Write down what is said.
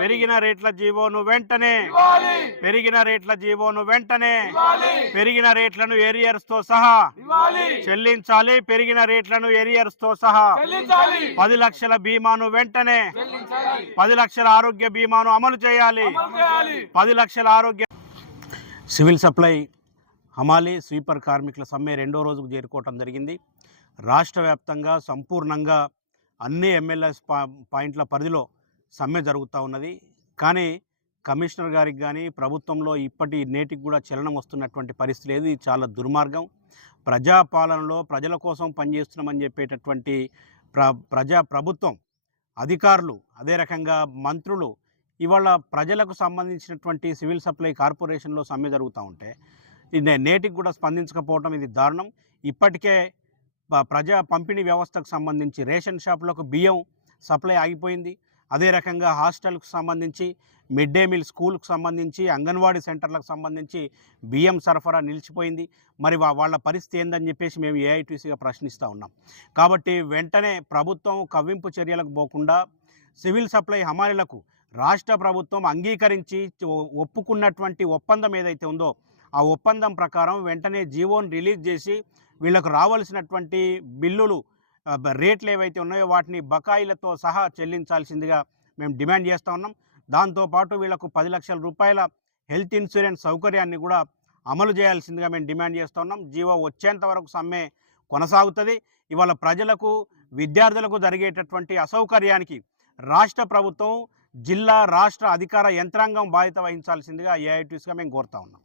పెరిగిన రేట్ల జీవోను వెంటనే పెరిగిన రేట్ల జీవోను వెంటనే పెరిగిన రేట్లను ఏరియర్స్ తో సహా చెల్లించాలి. పెరిగిన రేట్లను ఏరియర్స్ తో సహా 10 లక్షల బీమాను వెంటనే 10 లక్షల ఆరోగ్య బీమాను అమలు చేయాలి. 10 లక్షల ఆరోగ్య సివిల్ సప్లై హమాలీ స్వీపర్ కార్మికుల సమ్మె 2వ రోజుకు చేరుకోవటం జరిగింది. రాష్ట్ర వ్యాప్తంగా సంపూర్ణంగా అన్ని ఎమ్మెల్యేస్ పాయింట్ల పరిధిలో సమ్మె జరుగుతూ ఉన్నది. కానీ కమిషనర్ గారికి కానీ ప్రభుత్వంలో నేటికి కూడా చలనం వస్తున్నటువంటి పరిస్థితి లేదు. ఇది చాలా దుర్మార్గం. ప్రజాపాలనలో ప్రజల కోసం పనిచేస్తున్నామని చెప్పేటటువంటి ప్రభుత్వం అధికారులు, అదే రకంగా మంత్రులు ఇవాళ ప్రజలకు సంబంధించినటువంటి సివిల్ సప్లై కార్పొరేషన్లో సమ్మె జరుగుతూ ఉంటే నేటికి కూడా స్పందించకపోవడం ఇది దారుణం. ఇప్పటికే ప్రజా పంపిణీ వ్యవస్థకు సంబంధించి రేషన్ షాపులకు బియ్యం సప్లై ఆగిపోయింది. అదే రకంగా హాస్టల్కు సంబంధించి, మిడ్ డే మీల్ స్కూల్కు సంబంధించి, అంగన్వాడీ సెంటర్లకు సంబంధించి బియ్యం సరఫరా నిలిచిపోయింది. మరి వాళ్ళ పరిస్థితి ఏందని చెప్పేసి మేము ఏఐటీసీగా ప్రశ్నిస్తూ ఉన్నాం. కాబట్టి వెంటనే ప్రభుత్వం కవ్వింపు చర్యలకు పోకుండా సివిల్ సప్లై హమాలీలకు రాష్ట్ర ప్రభుత్వం అంగీకరించి ఒప్పుకున్నటువంటి ఒప్పందం ఏదైతే ఉందో ఆ ఒప్పందం ప్రకారం వెంటనే జీవోను రిలీజ్ చేసి వీళ్లకు రావాల్సినటువంటి బిల్లులు రేట్లు ఏవైతే ఉన్నాయో వాటిని బకాయిలతో సహా చెల్లించాల్సిందిగా మేము డిమాండ్ చేస్తూ ఉన్నాం. దాంతోపాటు వీళ్లకు 10 లక్షల రూపాయల హెల్త్ ఇన్సూరెన్స్ సౌకర్యాన్ని కూడా అమలు చేయాల్సిందిగా మేము డిమాండ్ చేస్తూ ఉన్నాం. జీవో వచ్చేంత వరకు సమ్మె కొనసాగుతుంది. ఇవాళ ప్రజలకు, విద్యార్థులకు జరిగేటటువంటి అసౌకర్యానికి రాష్ట్ర ప్రభుత్వం, జిల్లా, రాష్ట్ర అధికార యంత్రాంగం బాధ్యత వహించాల్సిందిగా ఏఐటీసీగా మేము కోరుతా ఉన్నాం.